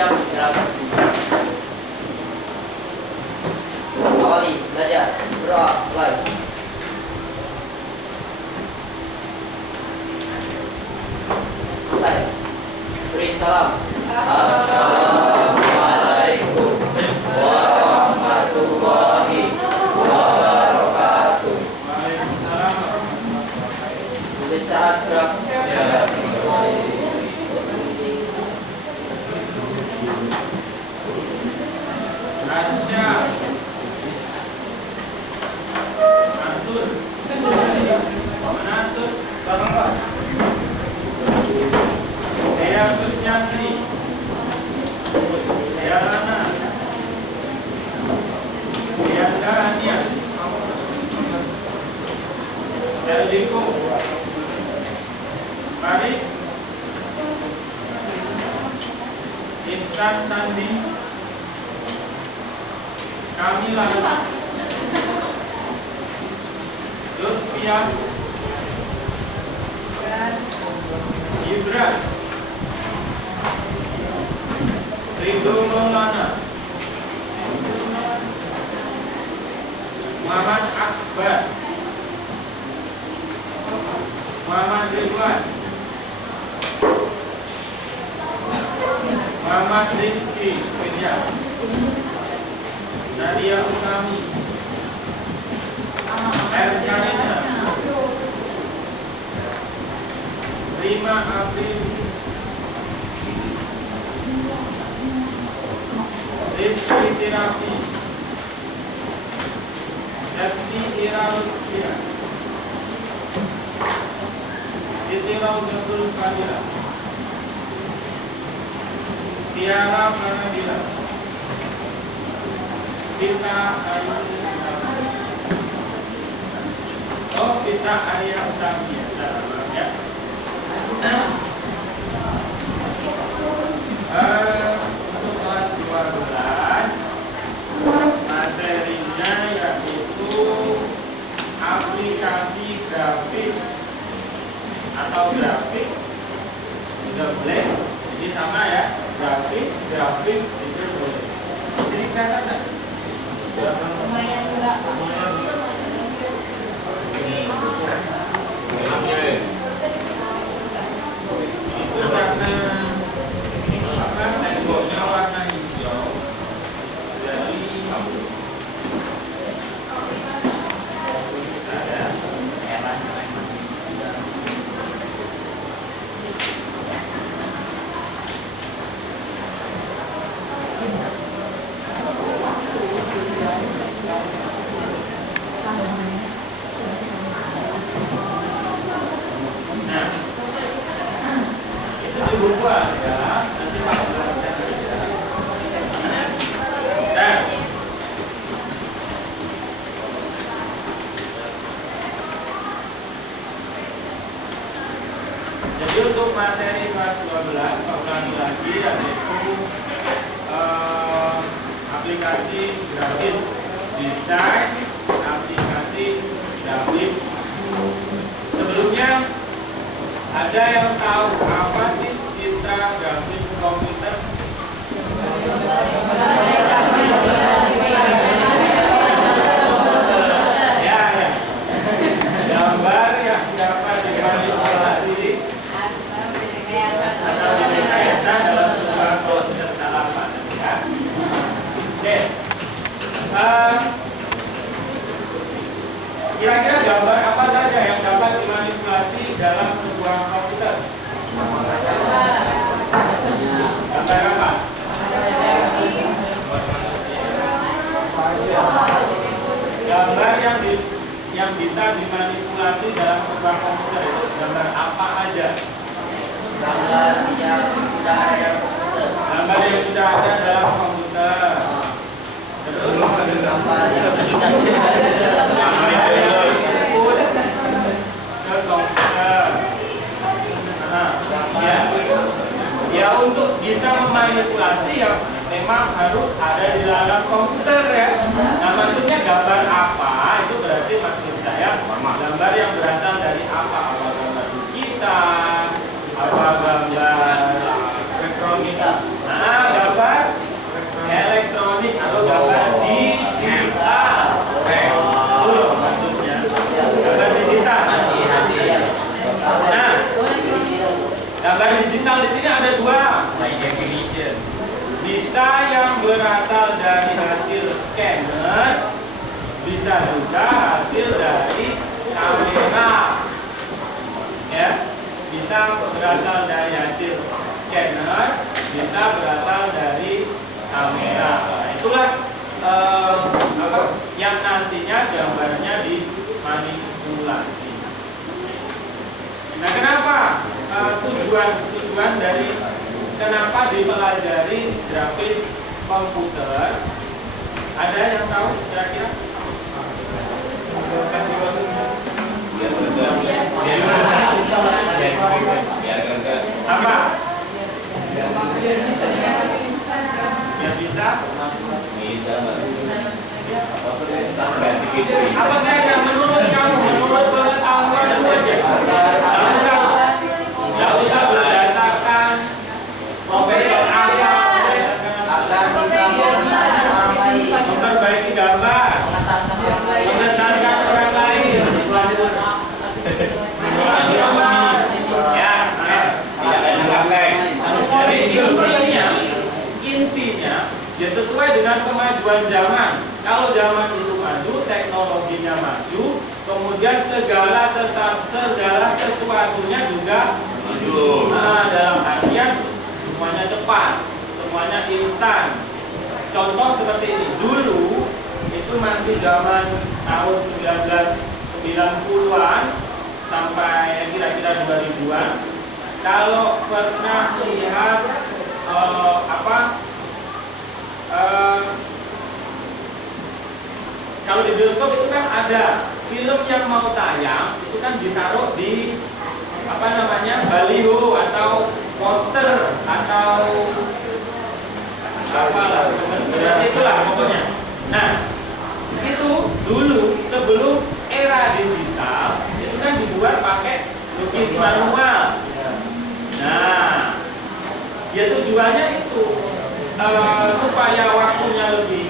siap gerak. Awali belajar. Berdoa mulai. Selesai. Beri salam. Assalamualaikum warahmatullahi wabarakatuh. Waalaikumsalam. Tulis saat gerak. Aisyah. Atur. Mana atur? Barang. Saya Kusnyati. Saya Rana. Saya Dania. Saya Diko. Paris. Insan Sandi. Kamila. Zulfia. Ibra. Ridho Maulana. Muhammad Akbar. Muhammad Ridwan. Muhammad Rizki Widya. Nadia Utami. Erkanina. Rima April. Rizki Tirafi. Septi Iralutfia. Siti Rauzatul Fadila. Tiara Manadila. Kita kita Arya Utami ya. Untuk kelas 12 materinya yaitu aplikasi grafis atau grafik udah blank, jadi sama ya, grafik itu boleh. Jadi kelihatan nggak? Lumayan enggak? Itu karena temboknya warna hijau, jadi berubah ya, nanti Pak jelaskan aja. Nah, jadi untuk materi kelas 12 ulangi lagi yaitu aplikasi grafis desain, aplikasi grafis. Sebelumnya ada yang tahu apa sih citra grafis komputer? Ya. Gambar yang dapat dimanipulasi atau direkayasa dalam sebuah komputer salaman. Ya. Oke. Kira-kira gambar apa saja yang dapat dimanipulasi dalam sebuah komputer? Gambar apa? Gambar yang bisa dimanipulasi dalam sebuah komputer itu gambar apa aja? Gambar yang sudah ada komputer. Gambar yang sudah ada dalam komputer. Terus Gambar yang tidak gambar yang input ke komputer. Ya. Ya, untuk bisa memanipulasi ya memang harus ada di dalam komputer ya. Nah, maksudnya gambar apa? Itu berarti maksud saya gambar yang berasal dari apa? Apa gambar lukisan? Apa gambar elektronik? Nah, gambar High definition. Bisa yang berasal dari hasil scanner, bisa juga hasil dari kamera. Ya, bisa berasal dari hasil scanner, bisa berasal dari kamera. Nah, itulah yang nantinya gambarnya dimanipulasi. Nah, kenapa tujuan dari kenapa dipelajari grafis komputer? Ada yang tahu kira-kira? Apa? Biar bisa? Apa kira-kira menurut kamu? Menurut pengetahuan saja? Nggak usah berdasarkan profesor apa, Agar bisa mengesankan orang lain. memperbaiki gambar, mengesankan orang lain. Ya, jadi intinya ya sesuai dengan kemajuan zaman. Kalau zaman itu maju, teknologinya maju, kemudian segala sesuatunya juga maju. Nah, dalam artian semuanya cepat, semuanya instan. Contoh seperti ini, dulu itu masih zaman tahun 1990-an sampai kira-kira 2000-an. Kalau pernah lihat kalau di bioskop itu kan ada film yang mau tayang, itu kan ditaruh di baliho atau poster atau apalah seperti itulah pokoknya. Nah, itu dulu sebelum era digital itu kan dibuat pakai lukis manual. Nah, ya tujuannya itu supaya waktunya lebih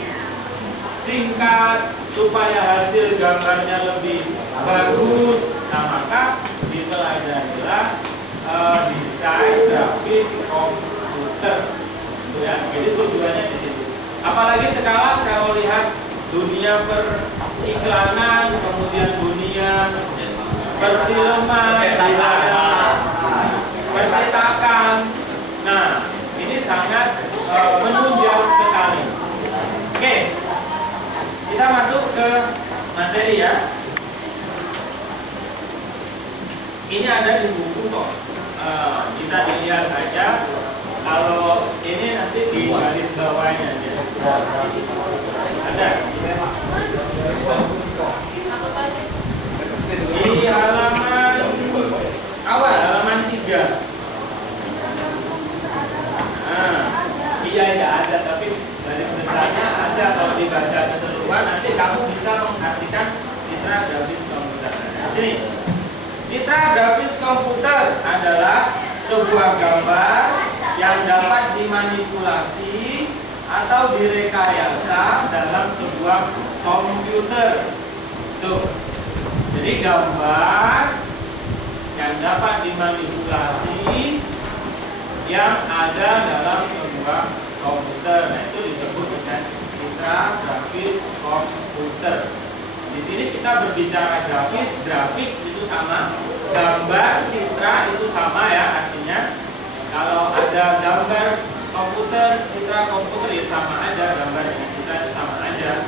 singkat, supaya hasil gambarnya lebih bagus. Nah, maka dipelajarilah desain grafis komputer. Ya, jadi tujuannya di situ. Apalagi sekarang kalau lihat dunia periklanan, kemudian dunia perfilman, percetakan. Nah, ini sangat menunjang sekali. Oke, kita masuk ke materi ya. Ini ada di buku kok, bisa dilihat aja. Kalau ini nanti di garis bawahnya aja. Ada. Di halaman awal, halaman 3. Nah, iya ada, tapi garis besarnya ada. Kalau dibaca keseluruhan, nanti kamu bisa mengartikan citra grafis komputer. Nah, sini. Citra grafis komputer adalah sebuah gambar yang dapat dimanipulasi atau direkayasa dalam sebuah komputer. Tuh. Jadi gambar yang dapat dimanipulasi yang ada dalam sebuah komputer. Nah, itu disebut dengan citra grafis komputer. Di sini kita berbicara grafik itu sama, gambar, citra itu sama ya artinya. Kalau ada gambar komputer, citra komputer ya sama aja, gambar dengan citra itu sama aja.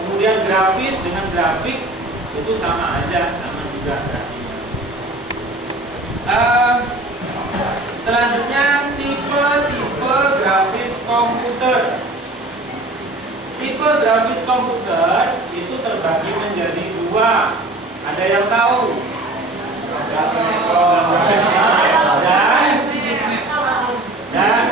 Kemudian grafis dengan grafik itu sama aja, sama juga artinya. Selanjutnya tipe grafis komputer. Tipe grafis komputer itu terbagi menjadi 2. Ada yang tahu? Dan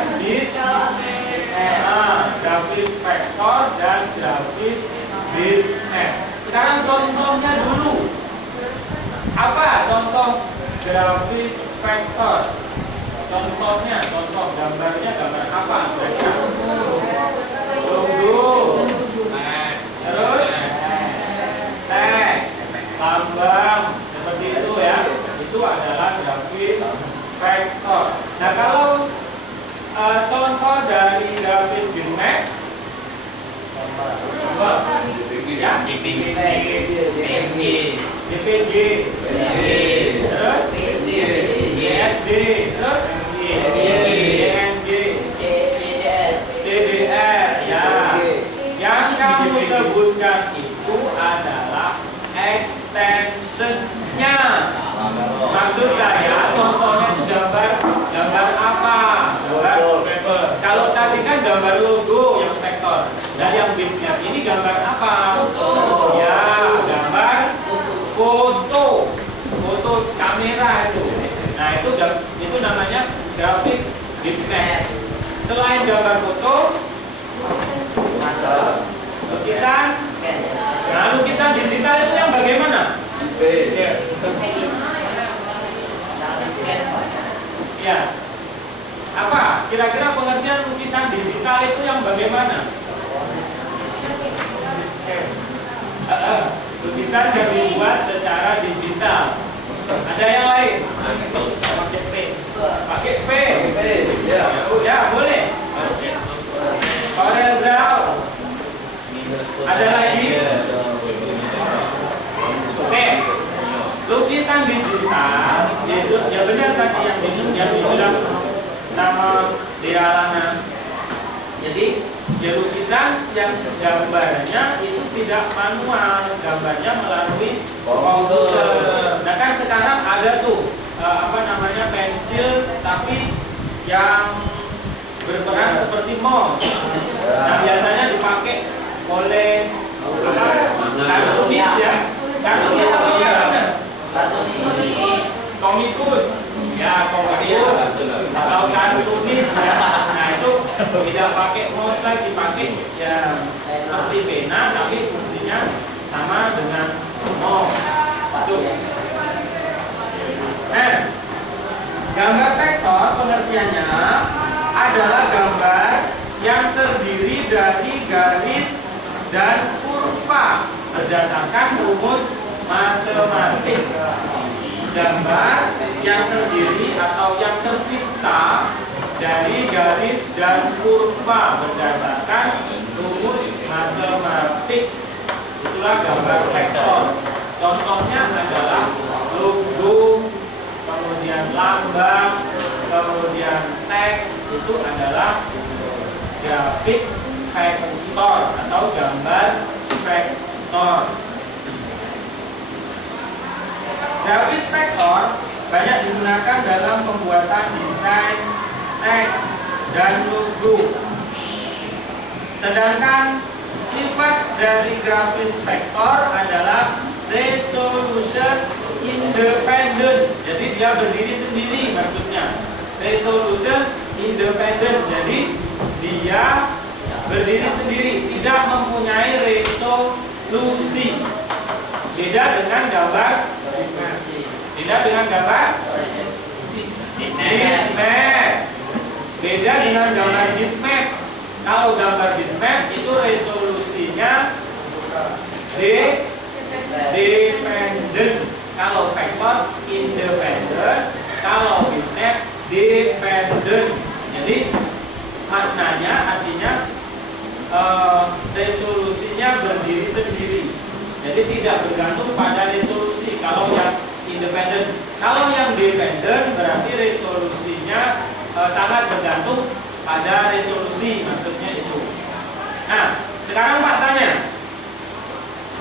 grafis vektor dan grafis bitmap. Sekarang contohnya dulu. Apa contoh grafis vektor? Contohnya, contoh gambarnya gambar apa? Logo, terus teks, lambang, seperti itu ya. Itu adalah grafis vektor. Nah, kalau DPG, terus ISD, terus ING, CDR, ya. Yang kamu sebutkan itu adalah extensionnya. Maksud saya, contohnya itu gambar apa? Gambar. Kalau tadi kan gambar logo yang vektor, dan yang bitmap ini gambar apa? Ya, gambar foto kamera itu. Nah, itu namanya grafik bitmap. Selain gambar foto, lukisan. Nah, lukisan digital itu yang bagaimana? Ya. Apa? Kira-kira pengertian lukisan digital itu yang bagaimana? Lukisan yang dibuat secara digital. Ada yang lain? Pakai P. Ya, boleh. Corel Draw. Ada lagi? Oke. Lukisan digital itu ya benar tadi yang dibilang sama Dialana. Jadi ya lukisan yang gambarnya itu tidak manual, gambarnya melalui komputer. Nah kan sekarang ada tuh pensil tapi yang berperan seperti mouse. Nah biasanya dipakai oleh kartunis ya. Kartunis apa ya? Komikus. Ya, komikus atau kartunis ya. Nah itu tidak pakai mouse lagi, dipakai ya seperti pena tapi fungsinya sama dengan mouse. Tuh. Gambar vektor pengertiannya adalah gambar yang terdiri dari garis dan kurva berdasarkan rumus matematik. Gambar yang terdiri atau yang tercipta dari garis dan kurva berdasarkan rumus matematik. Itulah gambar vektor. Contohnya adalah logo, kemudian lambang, kemudian teks, itu adalah grafik vektor atau gambar vektor. Grafis vektor banyak digunakan dalam pembuatan desain teks dan logo. Sedangkan sifat dari grafis vektor adalah resolution independent. Jadi dia berdiri sendiri maksudnya. Resolution independent. Jadi dia berdiri sendiri, tidak mempunyai resolusi. Beda dengan gambar bitmap. Beda dengan gambar bitmap. Kalau gambar bitmap itu resolusinya dependent. Kalau vektor independent, kalau bitmap dependent. Jadi maknanya artinya resolusinya berdiri sendiri. Jadi tidak bergantung pada resolusi. Kalau yang independent, kalau yang dependent berarti resolusinya sangat bergantung pada resolusi, maksudnya itu. Nah, sekarang Pak tanya,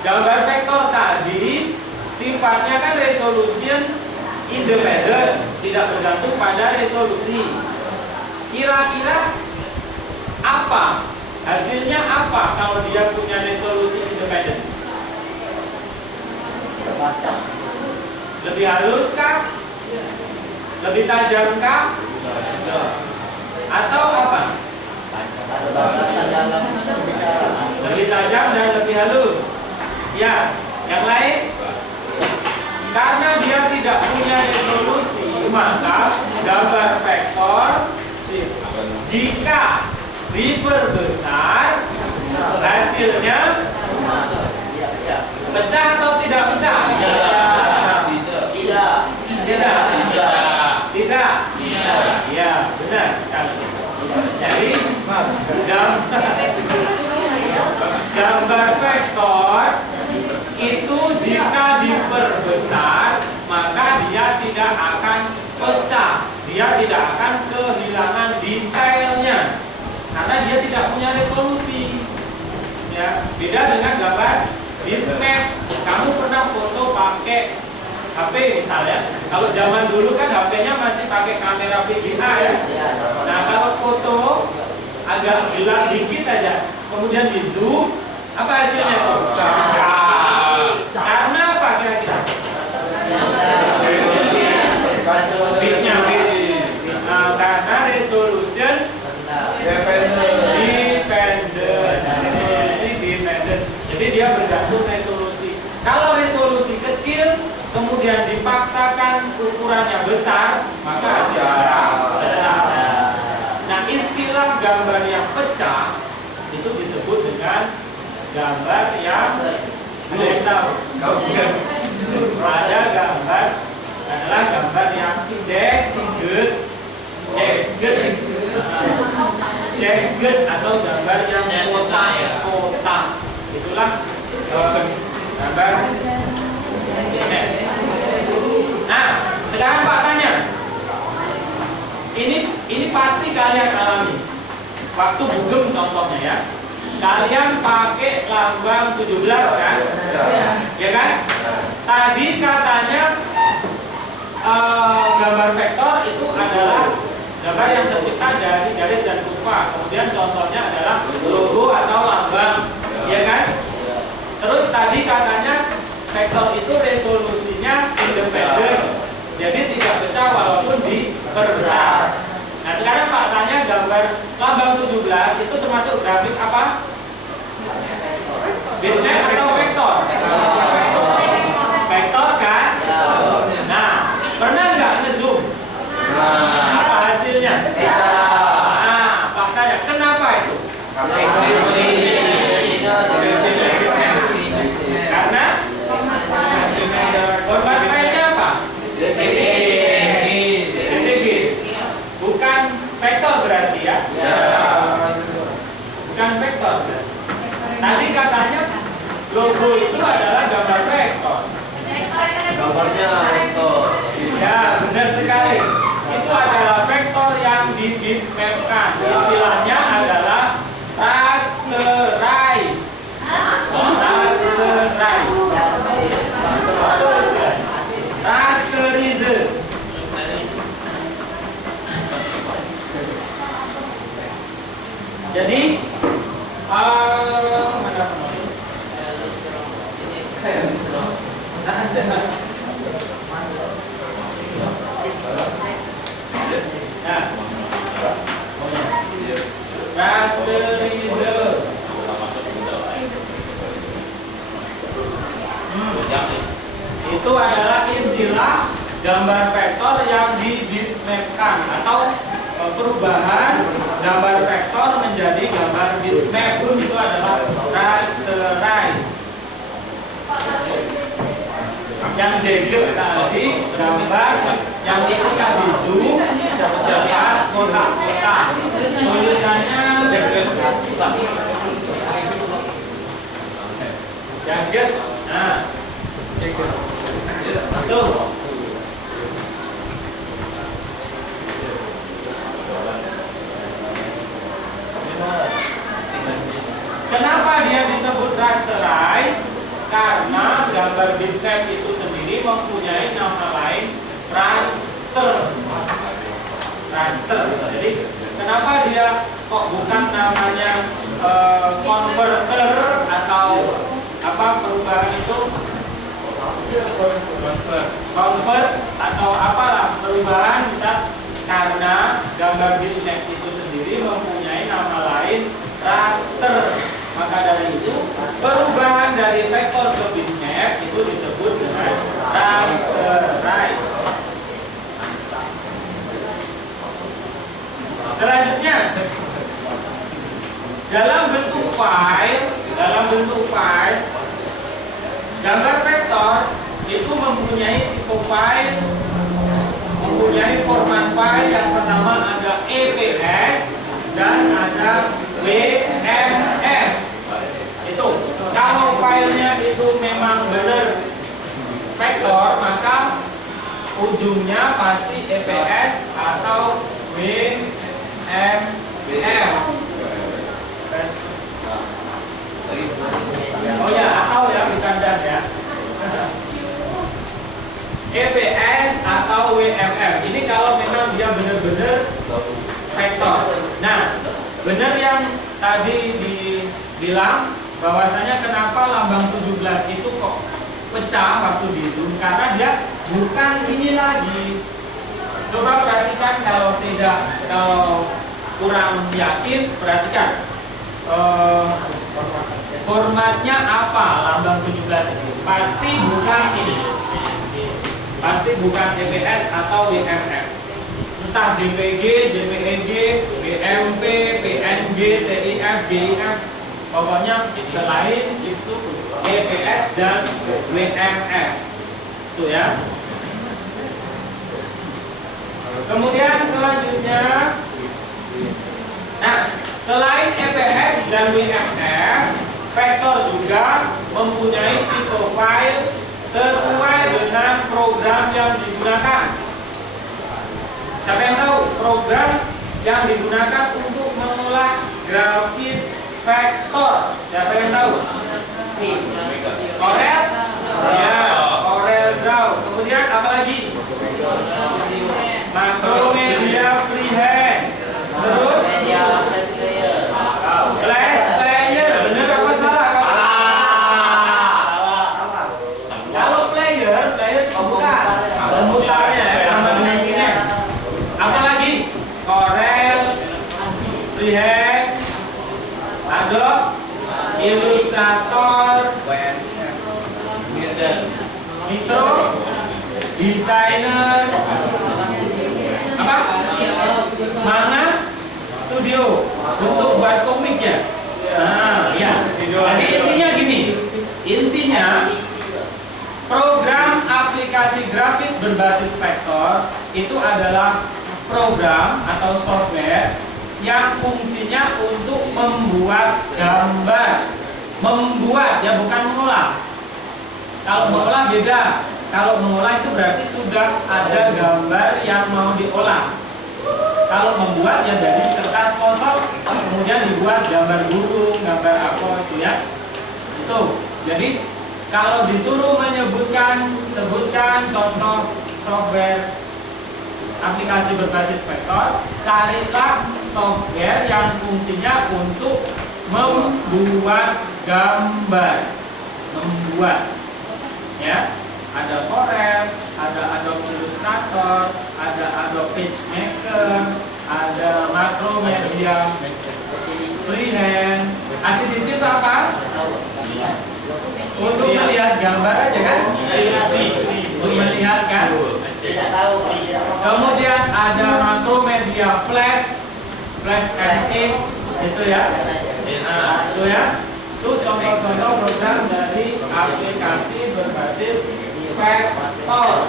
gambar vektor tadi sifatnya kan resolution independent, tidak bergantung pada resolusi. Kira-kira apa? Hasilnya apa kalau dia punya resolusi independent? Lebih halus kah? Lebih tajam kah? Atau apa? Lebih tajam dan lebih halus. Ya, yang lain? Karena dia tidak punya resolusi, maka gambar vektor jika diperbesar hasilnya pecah atau tidak pecah? Tidak. Ya, benar sekali. Jadi gambar vektor besar, maka dia tidak akan pecah, dia tidak akan kehilangan detailnya karena dia tidak punya resolusi. Ya, beda dengan gambar bitmap. Kamu pernah foto pakai HP misalnya. Kalau zaman dulu kan HP-nya masih pakai kamera VGA ya. Nah, kalau foto agak gelap dikit aja, kemudian di zoom, apa hasilnya tuh? Karena apa kira-kira? Karena resolution dependent. Jadi dia bergantung resolusi. Kalau resolusi kecil kemudian dipaksakan ukurannya besar, maka hasilnya pecah. Nah, istilah gambar yang pecah itu disebut dengan gambar yang belum tahu. Ada gambar adalah gambar yang jagged atau gambar yang kotak. Itulah gambar. Nah, sekarang Pak tanya. Ini pasti kalian alami. Waktu bugem contohnya ya. Kalian pakai lambang 17 kan? Ya kan? Tadi katanya gambar vektor itu adalah gambar yang tercipta dari garis dan kurva. Kemudian contohnya adalah logo atau lambang, ya kan? Terus tadi katanya vektor itu resolusinya independen, jadi tidak pecah walaupun diperbesar. Nah, sekarang Pak tanya gambar lambang 17 itu termasuk grafik apa? Bitmap atau vektor? Vektor kan? Nah, pernah nggak ngezoom? Apa hasilnya? Nah, faktanya kenapa itu? Karena format filenya apa? DPG. Bukan vektor berarti ya? Bukan vektor berarti. Tadi katanya logo itu adalah gambar vektor. Gambarnya vektor. Ya, benar sekali. Itu adalah vektor yang di-bitmapkan. Istilahnya adalah rasterize. Rasterize. Jadi mana rasterize. Itu adalah istilah gambar vektor yang di-bitmapkan atau perubahan gambar vektor menjadi gambar bitmap. Itu adalah rasterize. Yang jagged tadi gambar yang diangkat di zoom terlihat kotak-kotak. Tulisannya jagged. Nah, tuh. Kenapa dia disebut rasterize? Karena gambar bitmap itu sendiri mempunyai nama lain raster. Jadi kenapa dia kok bukan namanya converter atau apa perubahan itu? Convert atau apalah perubahan bisa karena gambar bitmap itu sendiri mempunyai nama lain raster. Maka dari itu perubahan dari vektor ke bitmap itu disebut dengan rasterize. Selanjutnya dalam bentuk file gambar vektor itu mempunyai tipe file, mempunyai format file yang pertama ada EPS dan ada BMF. Itu kalau filenya itu memang benar vektor, Dia pasti EPS atau WMF. Oh ya, atau ya, bukan dan ya. EPS atau WMF. Ini kalau memang dia benar-benar vektor. Nah, benar yang tadi dibilang bahwasanya kenapa lambang 17 itu kok pecah waktu dihitung, karena dia bukan ini lagi. Coba perhatikan kalau kurang yakin, perhatikan formatnya apa lambang 17 itu. Pasti bukan ini. Pasti bukan EPS atau WMF. Entah JPG, JPEG, BMP, PNG, TIF, GIF. Pokoknya selain itu EPS dan WMF. Itu ya. Kemudian selanjutnya, nah, selain EPS dan WMF, vektor juga mempunyai tipe file sesuai dengan program yang digunakan. Siapa yang tahu program yang digunakan untuk mengolah grafis vektor? Siapa yang tahu? Corel? Ya, Corel Draw. Kemudian apa lagi? Macromedia Freehand. Terus Flash Player. Bener apa salah? Kalau player bukan. Komputernya sama dengan ini. Apa lagi? Corel, Freehand, Adobe Illustrator, Nitro, Designer, apa? Mana? Studio untuk buat komik ya. Nah, ya. Jadi intinya gini. Intinya program aplikasi grafis berbasis vektor itu adalah program atau software yang fungsinya untuk membuat gambar. Membuat ya, bukan mengolah. Kalau mengolah beda. Kalau mengolah itu berarti sudah ada gambar yang mau diolah. Kalau membuat ya dari kertas kosong kemudian dibuat gambar burung, gambar apa itu ya. Itu. Jadi kalau disuruh sebutkan contoh software aplikasi berbasis vektor, carilah software yang fungsinya untuk membuat gambar. Membuat. Ya. Ada Corel, ada Adobe Illustrator, ada Adobe PageMaker, ada Macromedia Freehand. ACDC itu apa? Untuk melihat gambar aja kan? Untuk melihat kan? Kemudian ada Macromedia Flash ME, itu ya. Nah, itu ya. Itu contoh-contoh program dari aplikasi berbasis vektor.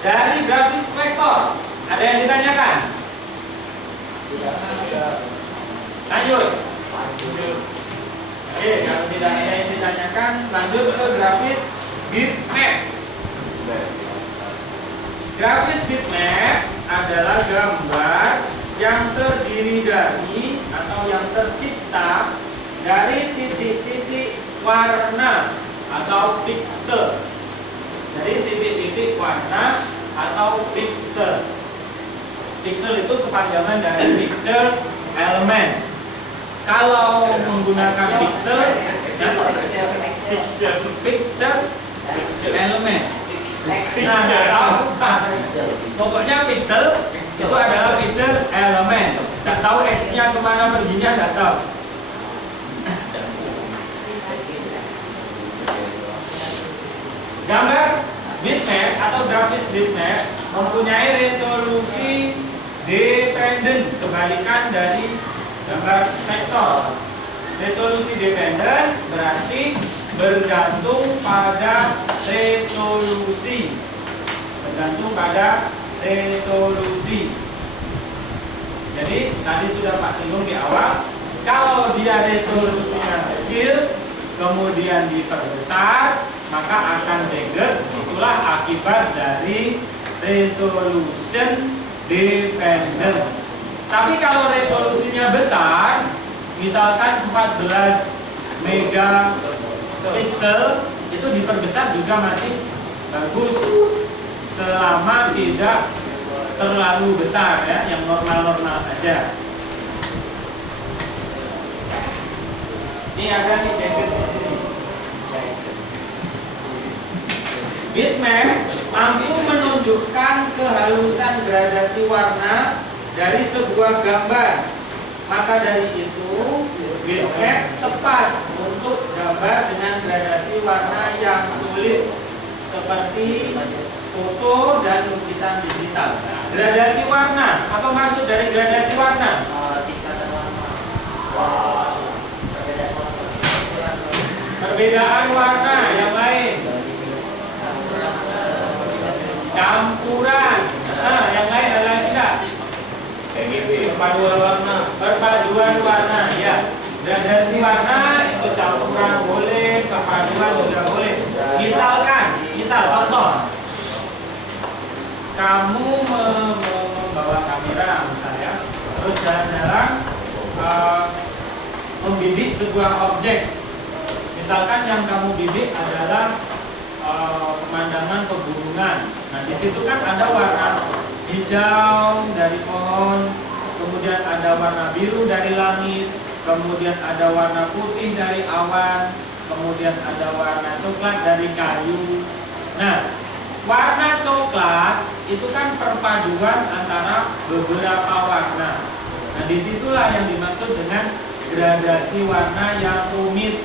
Dari grafis vektor, ada yang ditanyakan? Lanjut. Oke, kalau tidak ada yang ditanyakan, lanjut ke grafis bitmap. Grafis bitmap adalah gambar yang terdiri dari atau yang tercipta dari titik-titik warna atau pixel. Jadi titik-titik warna atau pixel. Pixel itu kepanjangan dari picture element. Kalau menggunakan pixel element. Nah, pokoknya pixel itu adalah picture element. Nggak tahu X-nya kemana perginya, nggak tahu. Gambar bitmap atau grafis bitmap mempunyai resolusi dependent, kebalikan dari gambar vektor. Resolusi dependent berarti bergantung pada resolusi. Bergantung pada resolusi. Jadi tadi sudah Pak singgung di awal, kalau dia resolusinya kecil kemudian diperbesar, maka akan bigger, itu itulah akibat dari resolution dependent. Tapi kalau resolusinya besar, misalkan 14 megapiksel, itu diperbesar juga masih bagus selama tidak terlalu besar ya, yang normal-normal aja. Ini ada nih jaket di sini. Bitmap mampu menunjukkan kehalusan gradasi warna dari sebuah gambar. Maka dari itu, bitmap tepat untuk gambar dengan gradasi warna yang sulit seperti foto dan lukisan digital. Gradasi warna, apa maksud dari gradasi warna? Tingkatan warna. Perbedaan warna yang lain. Campuran. Yang lain ada lagi tidak? Perpaduan warna. Perpaduan warna, ya. Gradasi warna itu campuran boleh, perpaduan juga boleh. Misal contoh, kamu membawa kamera misalnya, terus jalan-jalan membidik sebuah objek. Misalkan yang kamu bidik adalah pemandangan pegunungan. Nah, di situ kan ada warna hijau dari pohon, kemudian ada warna biru dari langit, kemudian ada warna putih dari awan, kemudian ada warna coklat dari kayu. Nah, warna coklat itu kan perpaduan antara beberapa warna. Nah, disitulah yang dimaksud dengan gradasi warna yang rumit.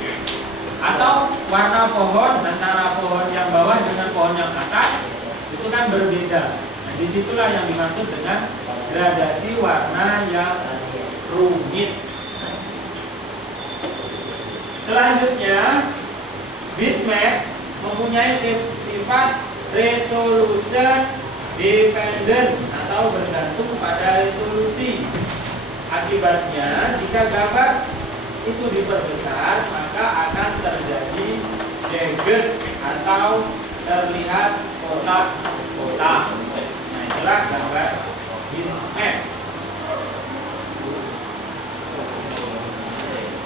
Atau warna pohon antara pohon yang bawah dengan pohon yang atas itu kan berbeda. Nah, disitulah yang dimaksud dengan gradasi warna yang rumit. Selanjutnya, bitmap mempunyai sifat resolution dependent atau bergantung pada resolusi. Akibatnya, jika gambar itu diperbesar, maka akan terjadi jagged atau terlihat kotak-kotak. Nah, itulah gambar bitmap.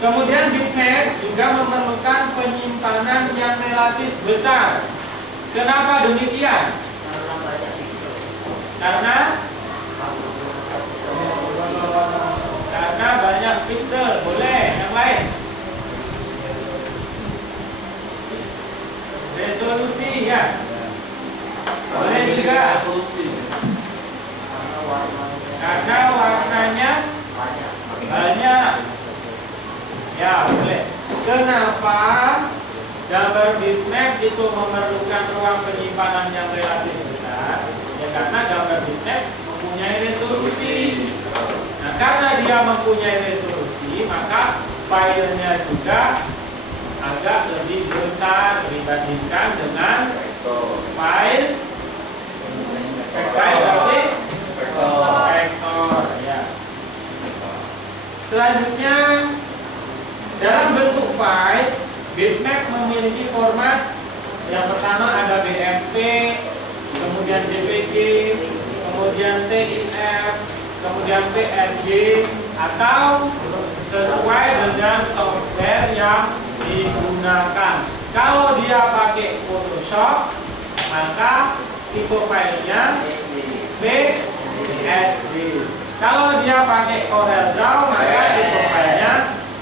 Kemudian bitmap juga memerlukan penyimpanan yang relatif besar. Kenapa demikian? Karena banyak piksel. Karena banyak piksel. Boleh, yang lain. Resolusi ya. Boleh juga. Karena warnanya banyak. Ya, boleh. Kenapa gambar bitmap itu memerlukan ruang penyimpanan yang relatif besar? Ya, karena gambar bitmap mempunyai resolusi. Nah, karena dia mempunyai resolusi, maka filenya juga agak lebih besar dibandingkan dengan file vektor. Ya. Selanjutnya, dalam bentuk file, bitmap memiliki format. Yang pertama ada BMP, kemudian JPG, kemudian TIF, kemudian PNG, atau sesuai dengan software yang digunakan. Kalau dia pakai Photoshop, maka tipe filenya PSD. Kalau dia pakai CorelDRAW, maka tipe filenya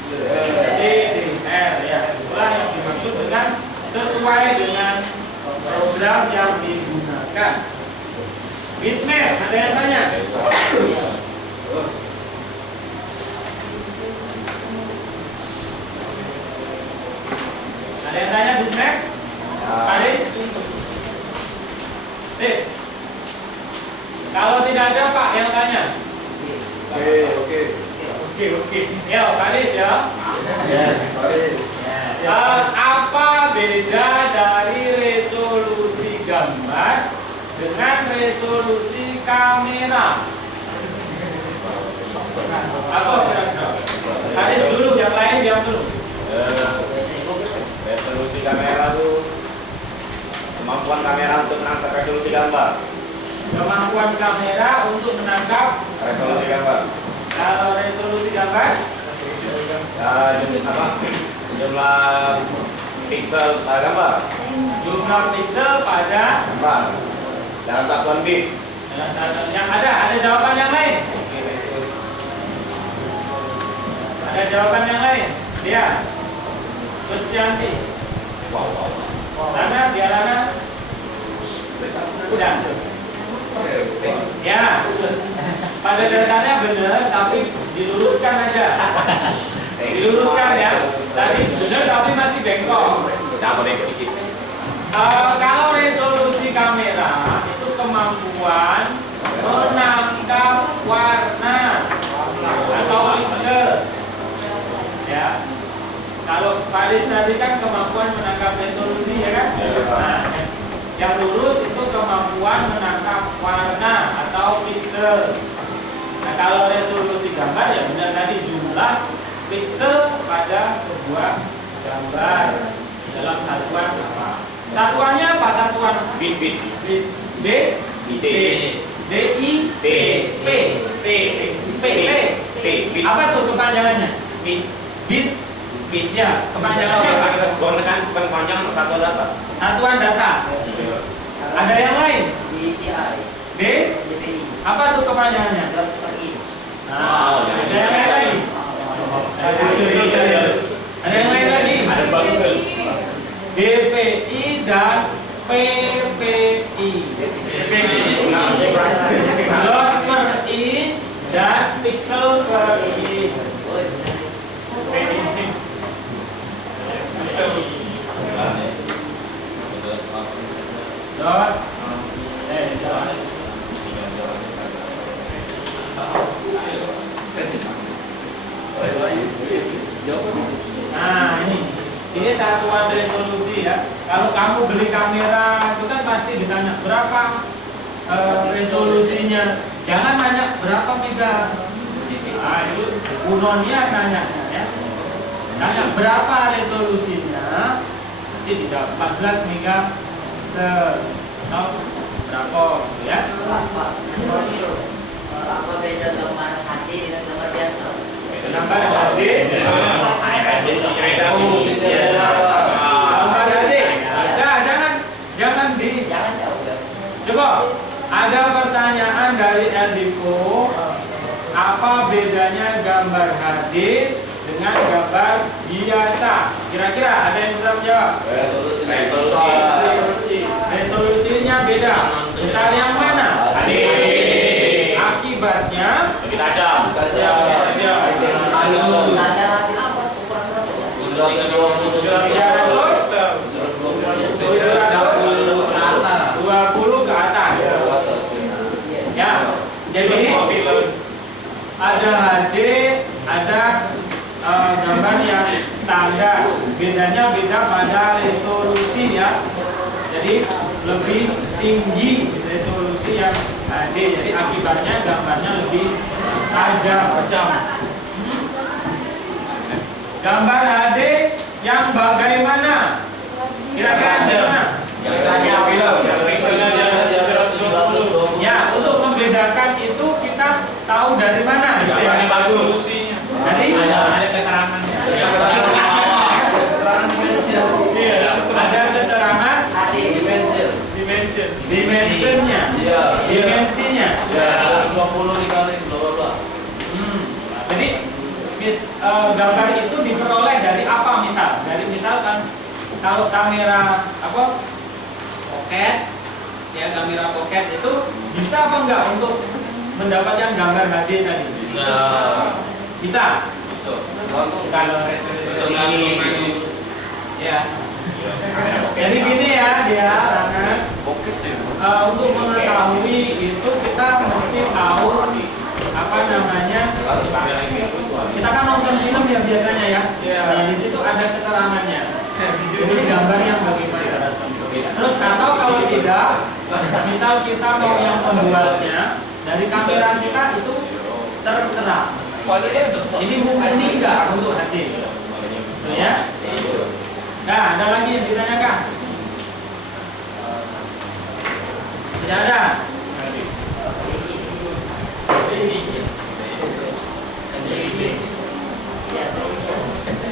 CDR. Ya, itulah yang dimaksud dengan sesuai dengan program yang digunakan. Bitmap, ada yang tanya? Ada yang tanya bitmap? Paris? Sip. Kalau tidak ada Pak yang tanya? Oke. Ya, Paris ya. Yes, Paris. Apa beda dari resolusi gambar dengan resolusi kamera? Apa kira-kira? Paris dulu, yang lain diam dulu. Resolusi kamera tuh mampu Kemampuan kamera untuk menangkap resolusi gambar. Kemampuan kamera untuk menangkap Resolusi gambar. kalau resolusi gambar Ya, jumlah pixel pada gambar. jumlah pixel pada Gambar. Dalam satuan bit. yang ada jawaban yang lain. Ada jawaban yang lain. Dia Kristianti. Wow. Lana, biar Lana. Udah. Ya. Pada dasarnya benar, tapi diluruskan aja. Diluruskan ya. Tadi benar tapi masih bengkok. Coba deh dikit. Kalau resolusi kamera itu kemampuan menangkap warna atau pixel. Ya. Kalau Faris tadi kan kemampuan menangkap resolusi ya kan? Nah, yang lurus itu kemampuan menangkap warna atau pixel. Nah, kalau resolusi gambar ya benar tadi jumlah pixel pada sebuah gambar dalam satuan apa? Satuannya apa? Satuan Bit. B D I P P. Apa tuh kepanjangannya? Bit ya, kepanjangannya apa? Bukan panjang satuan data. Satuan data. Ada yang lain? D apa tuh kepanjangannya? Nah, ada yang lain lagi? Ada yang lain lagi? Ada bagus. DPI dan PPI. Dot per inch dan pixel per inch. Dot. Nah ini satuan resolusi ya. Kalau kamu beli kamera itu kan pasti ditanya berapa resolusinya. Jangan nanya berapa mega. Nah itu kunonya nanya ya. Tanya berapa resolusinya. Nanti tidak 14 mega atau berapa gitu ya. Apa beda gambar HD dengan gambar biasa? Gambar HD. Gambar HD. Jangan di. Jangan jauh ya. Coba ada pertanyaan dari Eldiko. Apa bedanya gambar HD dengan gambar biasa? Kira-kira ada yang bisa menjawab? Resolusinya beda. Besar yang mana? HD. Akibatnya Lebih tajam. Standar apa ukuran berapa? 20 ke atas. Ya. Jadi ada HD, ada gambar yang standar. Bedanya beda pada resolusi ya. Jadi lebih tinggi resolusi yang HD. Jadi akibatnya gambarnya lebih tajam. Gambar HD yang bagaimana? Kira-kira gimana? Ya, untuk membedakan itu kita tahu dari mana? Gitu ya? Yang bagus. Dari Ada keterangannya. ada keterangan dimensinya. Dimensinya. Jadi gambar itu diperoleh dari apa misal? Dari misalkan kalau kamera apa? Pocket, ya kamera pocket itu bisa apa enggak untuk mendapatkan gambar HD tadi? Bisa. Kalau resolusi ya. Jadi gini ya dia, untuk mengetahui itu kita mesti tahu apa namanya. Kita kan nonton film ya biasanya ya. Nah, di situ ada keterangannya. Jadi gambar yang bagaimana. Terus atau kalau tidak, misal kita mau yang membuatnya dari kamera kita itu tertera. Ini mungkin enggak untuk HD. Betul ya? Nah, ada lagi yang ditanyakan? Tidak ada.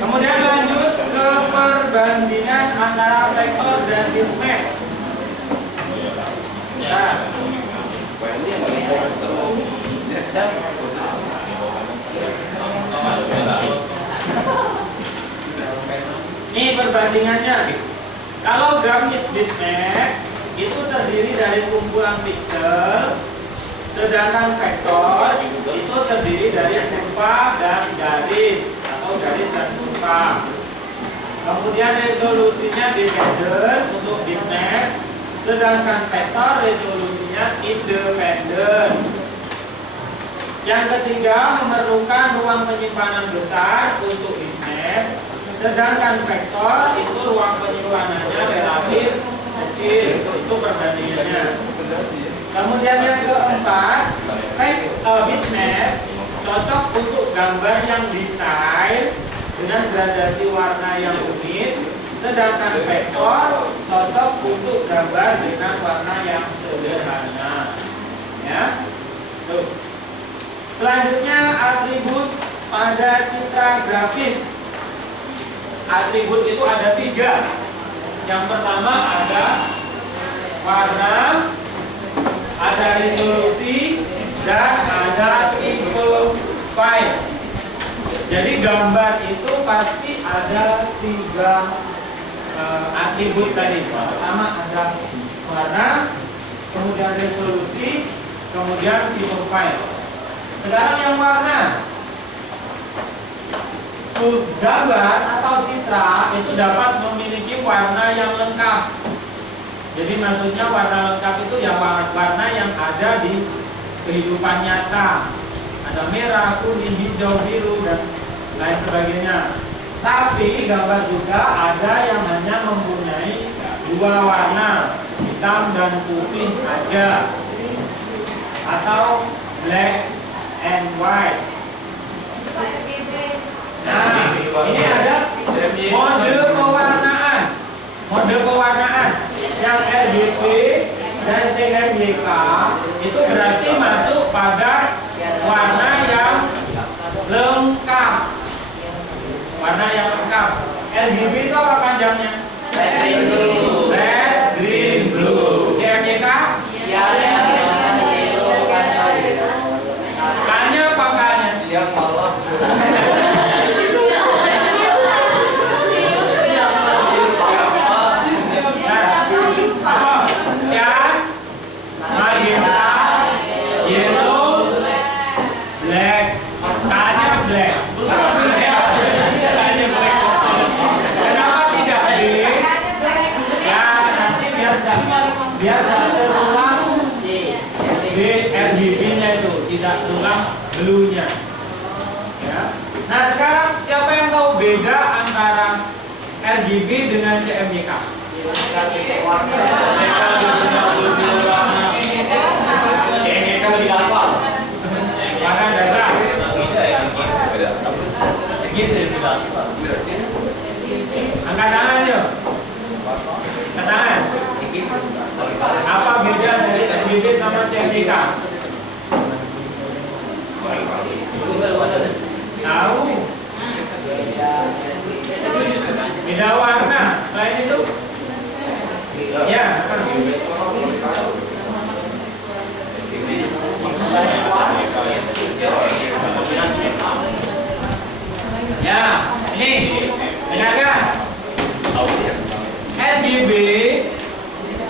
Kemudian lanjut ke perbandingan antara vektor dan bitmap. Nah, ini perbandingannya. Kalau grafis bitmap itu terdiri dari kumpulan piksel, sedangkan vektor itu terdiri dari kurva dan garis atau garis dan kurva. Kemudian resolusinya dependent untuk bitmap, sedangkan vektor resolusinya independent. Yang ketiga, memerlukan ruang penyimpanan besar untuk bitmap, sedangkan vektor itu ruang penyimpanannya relatif kecil. Itu perbandingannya. Kemudian yang keempat, bitmap cocok untuk gambar yang detail dengan gradasi warna yang unik, sedangkan vektor cocok untuk gambar dengan warna yang sederhana. Ya, tuh. Selanjutnya atribut pada citra grafis. Atribut itu ada 3. Yang pertama ada warna, ada resolusi, dan ada tipe file. Jadi gambar itu pasti ada 3 atribut tadi. Pertama ada warna, kemudian resolusi, kemudian tipe file. Sekarang yang warna, gambar atau citra itu dapat memiliki warna yang lengkap. Jadi maksudnya warna lengkap itu ya warna yang ada di kehidupan nyata. Ada merah, kuning, hijau, biru, dan lain sebagainya. Tapi gambar juga ada yang hanya mempunyai 2 warna, hitam dan putih saja, atau black and white. Nah, ini ada mode pewarnaan. Mode pewarnaan yang RGB dan CMYK itu berarti masuk pada warna yang lengkap. Warna yang lengkap. RGB itu apa panjangnya? Red, green, blue. CMYK? K-nya apa K-nya? Siang malam. Biar tidak terulang RGB-nya itu, tidak terulang blue-nya. Ya. Nah sekarang siapa yang tahu beda antara RGB dengan CMYK? CMYK di dasar. Warna dasar. Angkat tangan yuk. Angkat tangan. Apa beda dari RGB sama CMYK? Tahu? Beda warna. Selain itu? Ya. Ya, ini dengarkan. RGB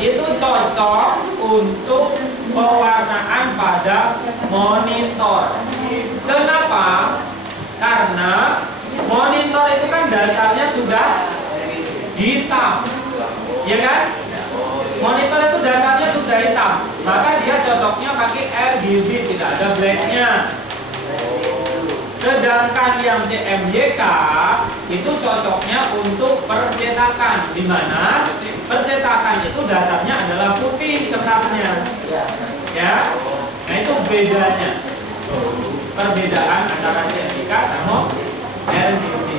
itu cocok untuk pewarnaan pada monitor. Kenapa? Karena monitor itu kan dasarnya sudah hitam, ya kan? Monitor itu dasarnya sudah hitam, maka dia cocoknya pakai RGB, tidak ada blacknya. Sedangkan yang CMYK itu cocoknya untuk percetakan, di mana percetakan itu dasarnya adalah putih kertasnya, ya. Nah itu bedanya, perbedaan antara CMYK sama RGB.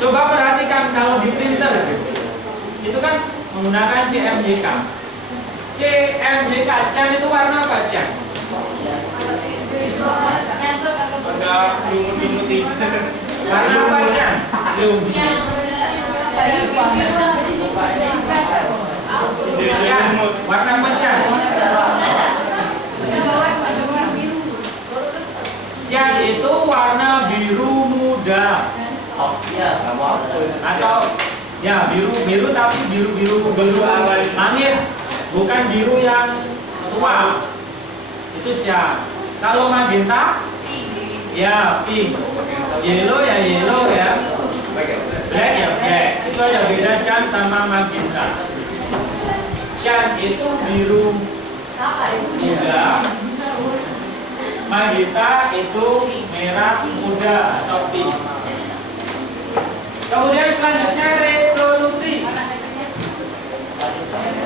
Coba perhatikan kalau di printer, itu kan menggunakan CMYK. CMYK, Chan itu warna apa Chan? Ada lumut-lumut itu. Warna apa Chan? Belum. Chan, warna apa Chan? Chan itu warna biru muda. Oh iya, kamu apa? Atau ya biru tapi biru langit, bukan biru yang tua. Itu Chan. Kalau magenta ya pink, yellow ya black ya black. Itu aja beda Chan sama magenta. Chan itu biru muda, magenta itu merah muda atau pink. Kemudian selanjutnya resolusi.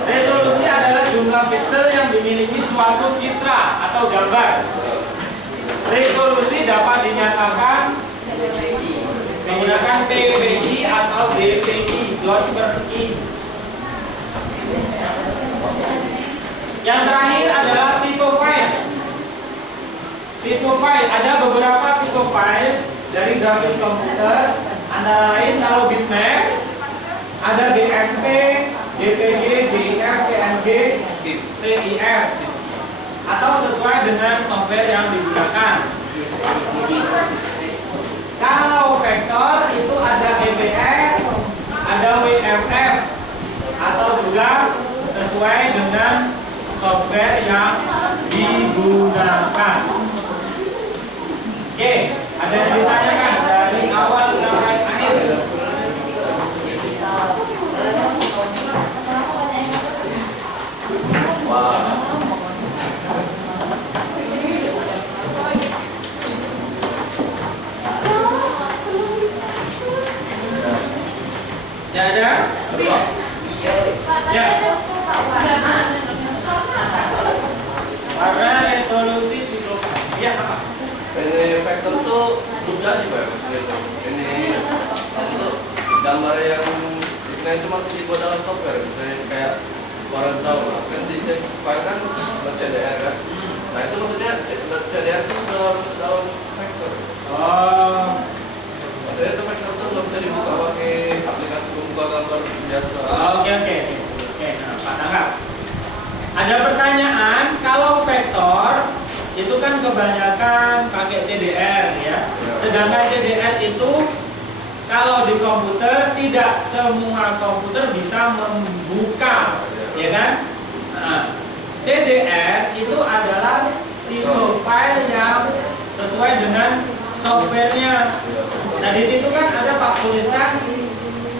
Resolusi adalah jumlah piksel yang dimiliki suatu citra atau gambar. Resolusi dapat dinyatakan menggunakan PPI atau DPI dot per i. Yang terakhir adalah tipe file. Tipe file, ada beberapa tipe file dari grafis komputer. Antara lain kalau bitmap ada BMP, JPG, GIF, PNG, TIF, atau sesuai dengan software yang digunakan. Kalau vektor itu ada EPS, ada WMF, atau juga sesuai dengan software yang digunakan. Oke, ada yang ditanyakan dari awal sampai akhir? Ya ada? Ya. Warna resolusi tipe. Ya apa? Ini vektor tuh mudah sih Pak, maksudnya itu. Ini itu gambar yang itu masih dibuat dalam software, misalnya kayak Corel Draw kan di save file kan .cdr kan. Nah itu maksudnya .cdr itu sudah masuk dalam vektor. Oh. Maksudnya itu vektor tuh nggak bisa dibuka pakai aplikasi pembuka gambar biasa. Oke, nah, Pak Tanggap. Ada pertanyaan, kalau vektor itu kan kebanyakan pakai CDR ya. Sedangkan CDR itu kalau di komputer tidak semua komputer bisa membuka, ya kan? Nah, CDR itu adalah tipe file yang sesuai dengan softwarenya. Nah di situ kan ada Pak tulisan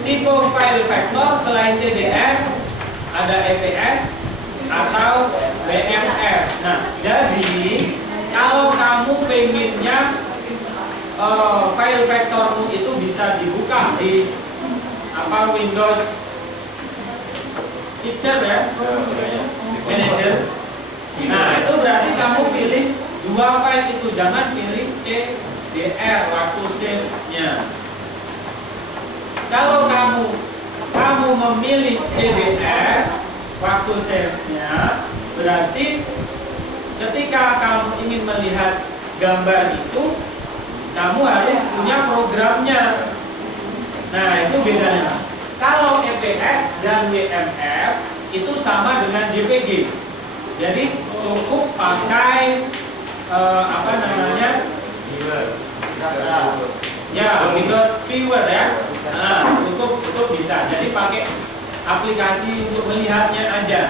tipe file vektor selain CDR ada EPS atau BMF. Nah, jadi kalau kamu pengennya file vektormu itu bisa dibuka di Windows Teacher ya, Manager. Nah, itu berarti kamu pilih dua file itu, jangan pilih CDR waktu save-nya. Kalau kamu memilih CDR waktu save-nya, berarti ketika kamu ingin melihat gambar itu, kamu harus punya programnya. Nah, itu bedanya. Kalau EPS dan WMF itu sama dengan JPG. Jadi cukup pakai Windows Viewer ya. Nah, cukup bisa. Jadi pakai aplikasi untuk melihatnya aja.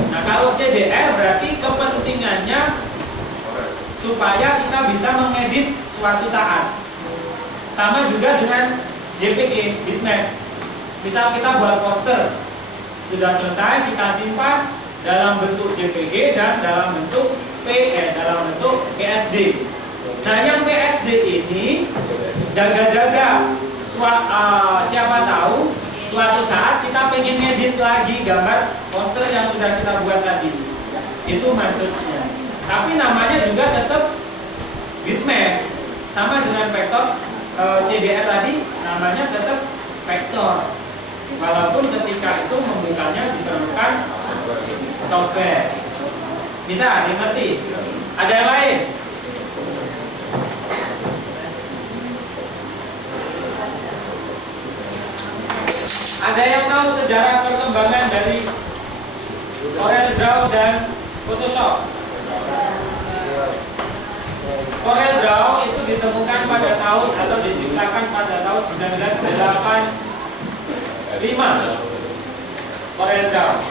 Nah, kalau CDR berarti kepentingannya supaya kita bisa mengedit suatu saat. Sama juga dengan JPG, bitmap. Misal kita buat poster, sudah selesai, kita simpan dalam bentuk JPG dan dalam bentuk PSD. Nah, yang PSD ini jaga-jaga siapa tahu suatu saat kita pengen ngedit lagi gambar poster yang sudah kita buat tadi. Itu maksudnya. Tapi namanya juga tetap bitmap. Sama dengan vektor CDR tadi, namanya tetap vektor. Walaupun ketika itu membukanya diperlukan software. Bisa dimengerti? Ada yang lain? Ada yang tahu sejarah perkembangan dari Corel Draw dan Photoshop? Corel Draw itu ditemukan pada tahun atau diciptakan pada tahun 1985. Corel Draw.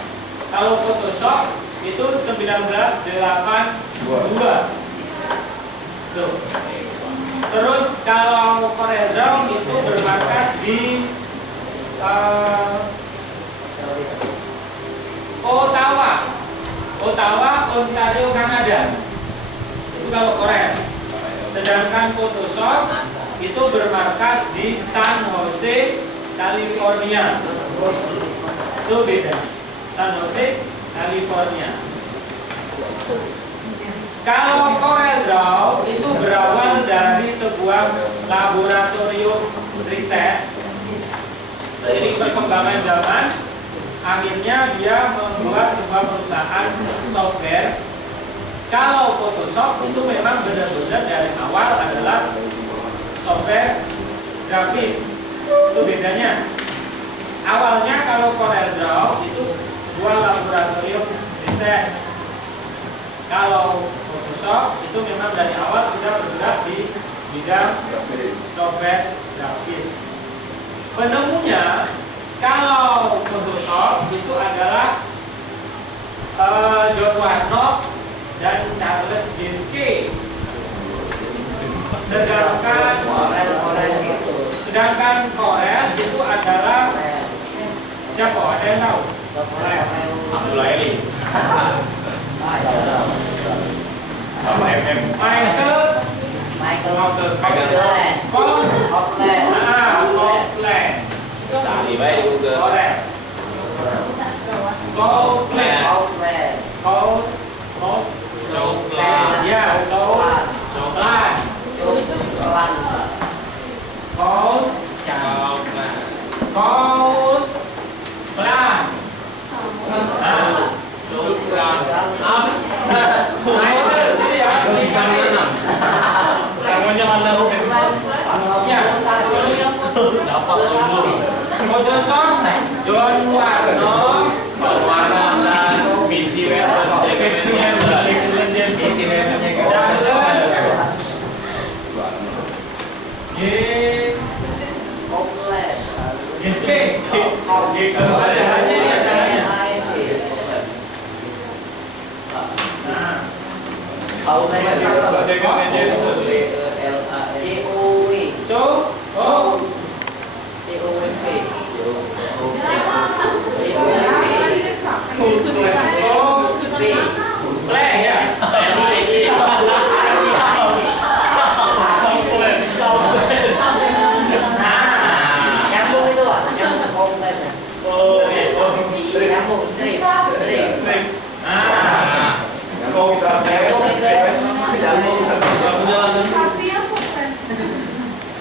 Kalau Photoshop itu 1982. Tuh. Terus kalau Corel Draw itu bermarkas di Ottawa, Ontario, Kanada. Itu kalau Corel. Sedangkan Photoshop itu bermarkas di San Jose, California. Itu beda. San Jose, California. Kalau Corel Draw itu berawal dari sebuah laboratorium riset. Seiring perkembangan zaman, akhirnya dia membuat sebuah perusahaan software. Kalau Photoshop itu memang benar-benar dari awal adalah software grafis. Itu bedanya. Awalnya kalau Corel Draw itu sebuah laboratorium riset. Kalau Photoshop itu memang dari awal sudah bergerak di bidang software grafis. Penemunya kalau Photoshop itu adalah John Warnock dan Charles Giske. Sedangkan Corel itu adalah siapa? Ada yang tahu? Abdullah Eli. Cari baik juga. Photoshop, John Warnock,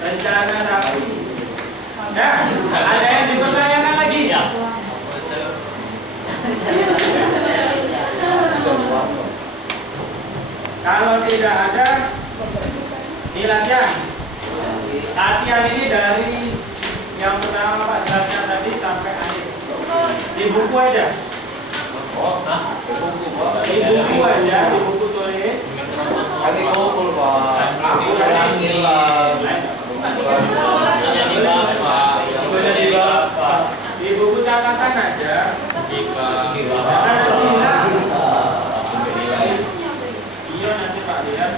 rencana sapi. Ya, ada yang dipertanyakan lagi? Ya. Kalau tidak ada, ini latihan. Latihan ini dari yang pertama Pak jelaskan tadi sampai akhir. Di buku aja. Di buku aja, di buku tulis. Kami kumpul Pak. Di buku catatan aja. Jangan nanti hilang. Iya nanti Pak lihat.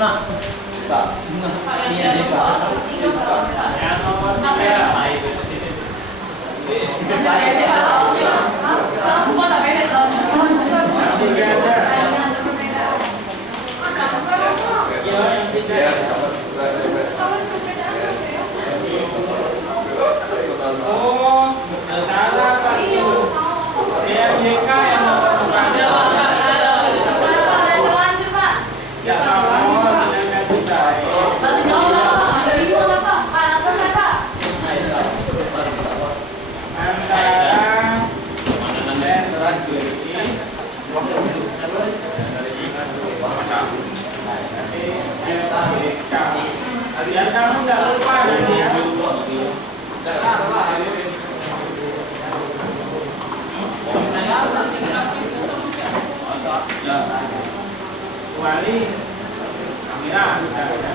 Tengah. Tak. Iya nih Pak. Yang nomor 3. Ya. Oh, salah Pak. DMYK yang nomor 4. Ya, sama dengan kita. Antara biar kamu nggak lupa nanti ya. Kecuali kamera udah ya.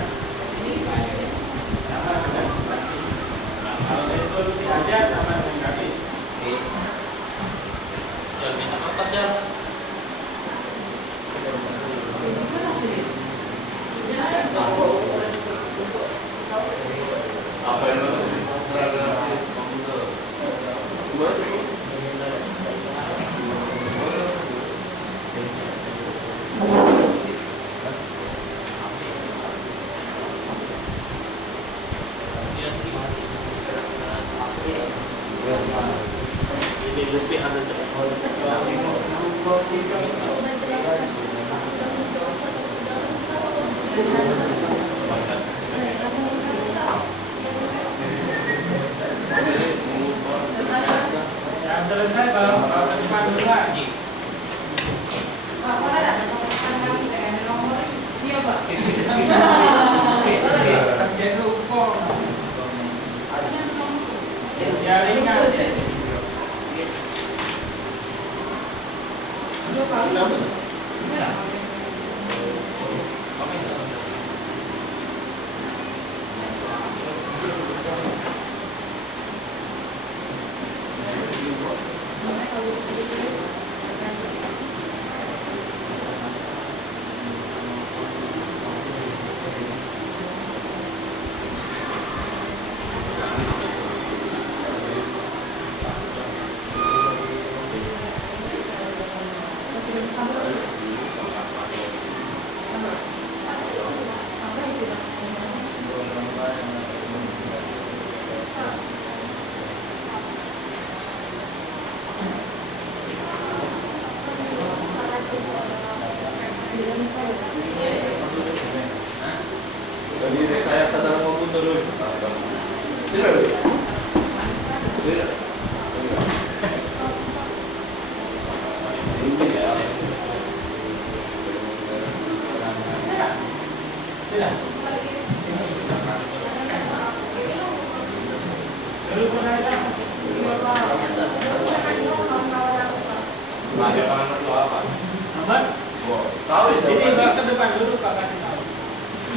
Sama dengan kalau resolusi aja sama dengan kami. Jangan minta apa sih? Apa yang komputer? Ini lebih ada Yang selesai baru ke depan dulu lagi. Iya Pak. Jadi ukur. Jaringan. Jadi rekayasa dalam komputer dulu. Tidak. Tidak. Ini ya. Tidak. Dulu pernah ada. Ada panganan lo apa? Nomor? Tahu itu. Ini Mbak ke depan dulu Pak kasih tahu.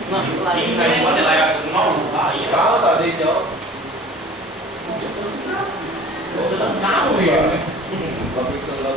Nah, ini kayak model layak ngomong. Ah, iya. Tahu tadi jawab. Tahu ya. Bagus kalau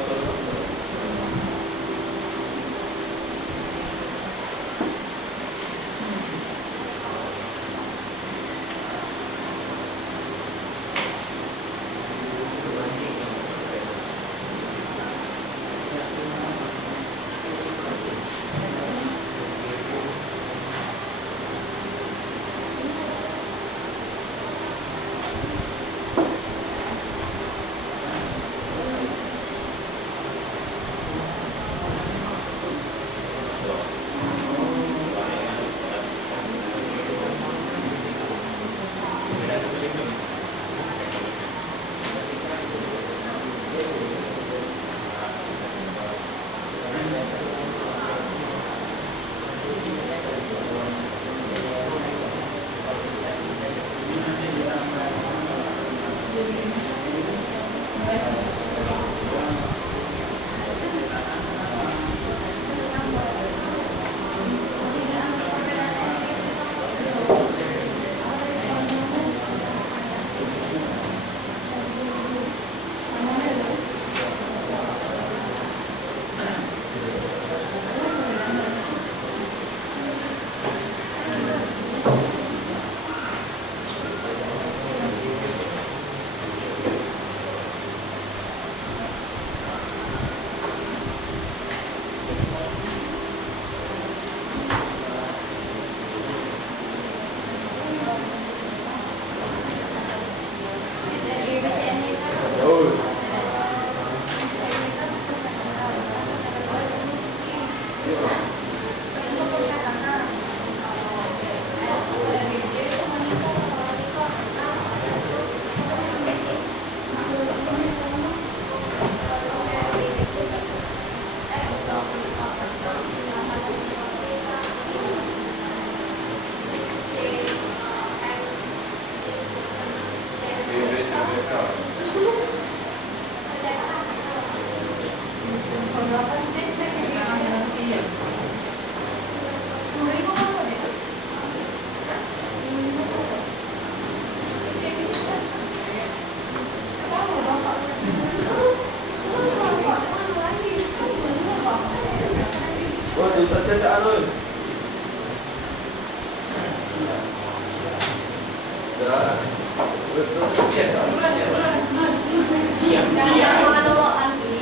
Jangan makan dulu Andi.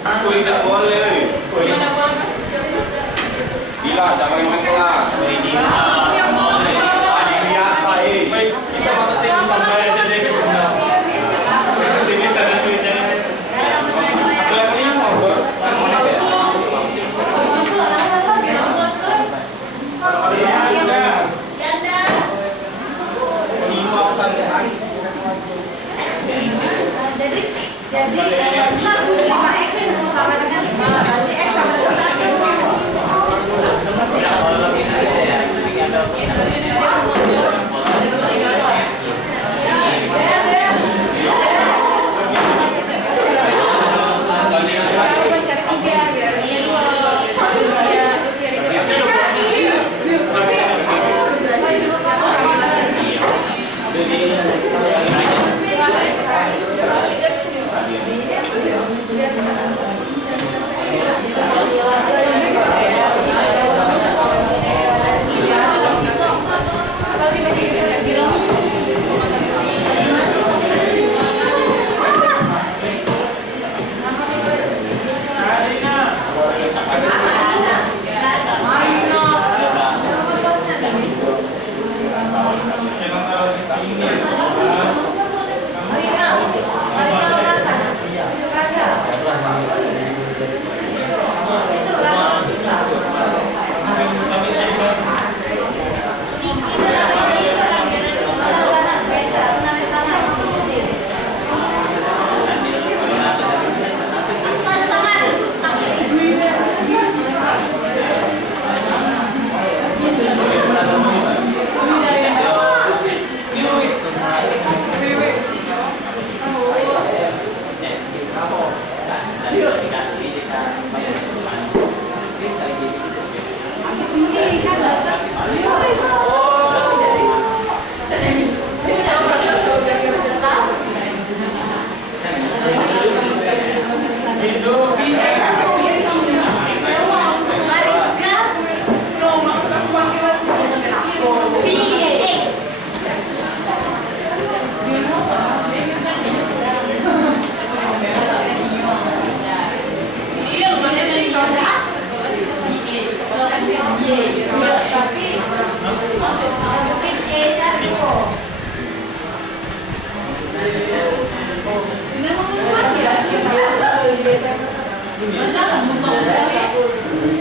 Aku tidak boleh. Bila tak main kelas. Baik, kita masuk tim sampai aja deh. Tim sana sudah. Kelas ini mau Jadi 5x sama dengan 5, berarti x sama dengan 真的很不懂。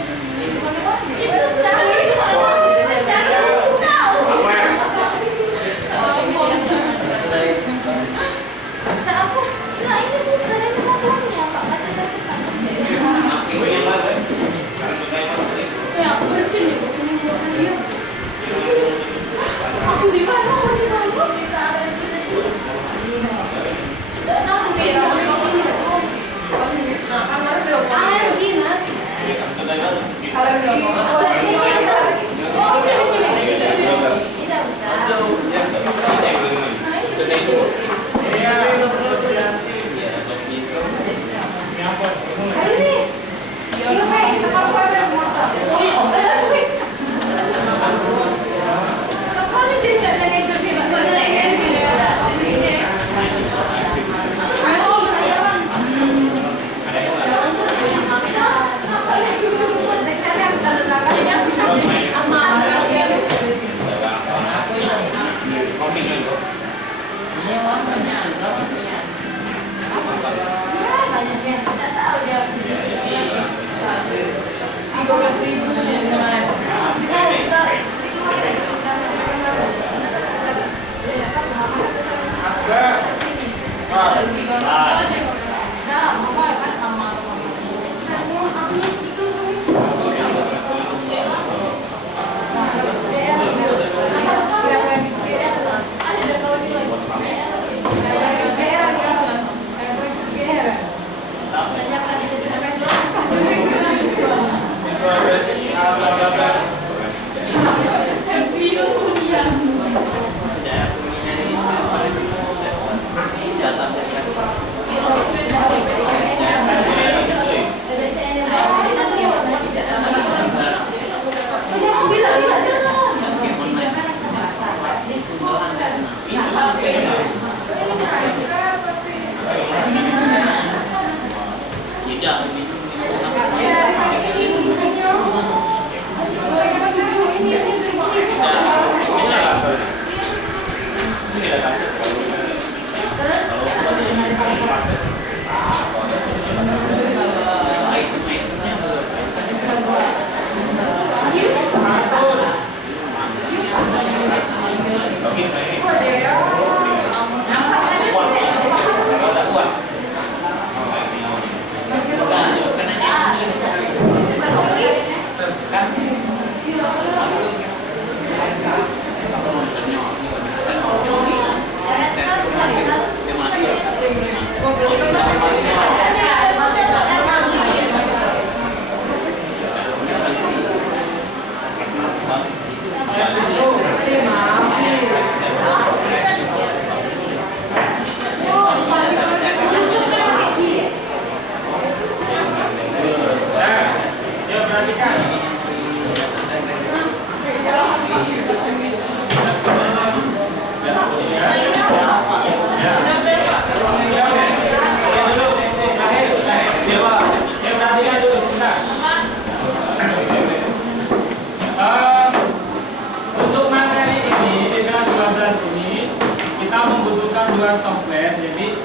Untuk materi ini di kelas 12 ini kita membutuhkan dua software. Jadi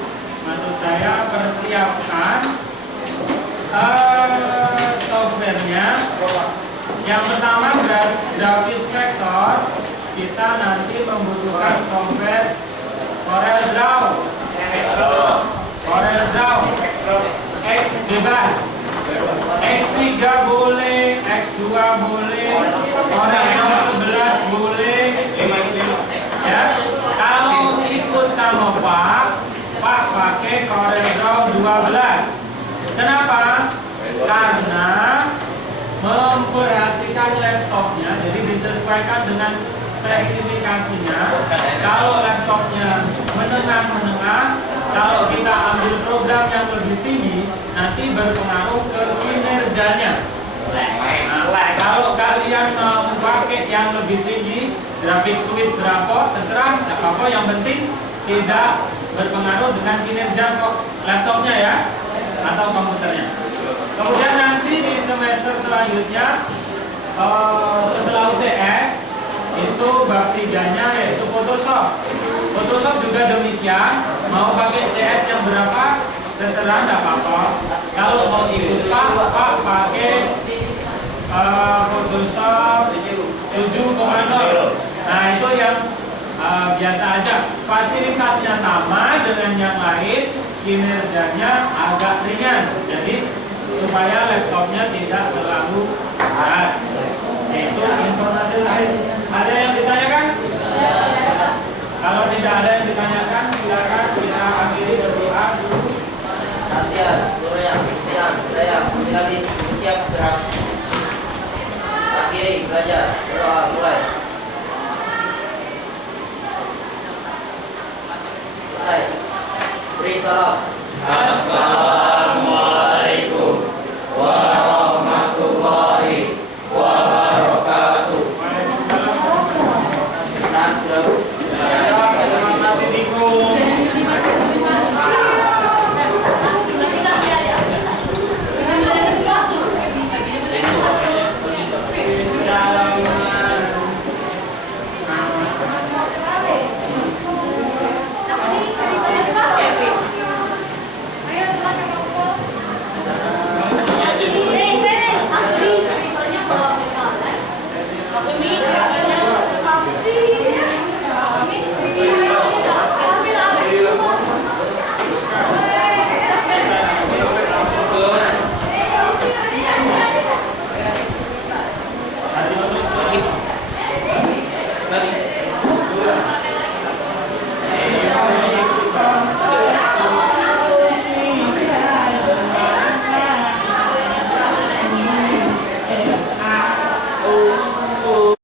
maksud saya persiapkan softwarenya. Yang pertama Grafis Vektor. Kita nanti membutuhkan software Corel Draw. Corel Draw X bebas, X3 boleh, X2 boleh, Corel Draw 11 boleh. Ya, kalau ikut sama Pak pakai Corel Draw 12. Kenapa? Karena memperhatikan laptopnya, jadi disesuaikan dengan spesifikasinya. Kalau laptopnya menengah-menengah, kalau kita ambil program yang lebih tinggi, nanti berpengaruh ke kinerjanya. Nah, kalau kalian mau pakai yang lebih tinggi, grafik suite berapa, terserah, tidak apa-apa. Yang penting tidak berpengaruh dengan kinerja laptopnya ya, atau komputernya. Kemudian nanti di semester selanjutnya, setelah UTS, itu bab 3-nya yaitu Photoshop. Photoshop juga demikian, mau pakai CS yang berapa terserah, tidak apa-apa. Kalau mau ikut Pak pakai Photoshop 7.0. Nah itu yang biasa aja, fasilitasnya sama dengan yang lain, kinerjanya agak ringan. Jadi supaya laptopnya tidak terlalu berat. Itu informasi lain. Ada yang ditanyakan? Kalau tidak ada yang ditanyakan, silakan kita akhiri berdoa dulu. Latihan, saya, lagi siap gerak. Oke, belajar. Mulai.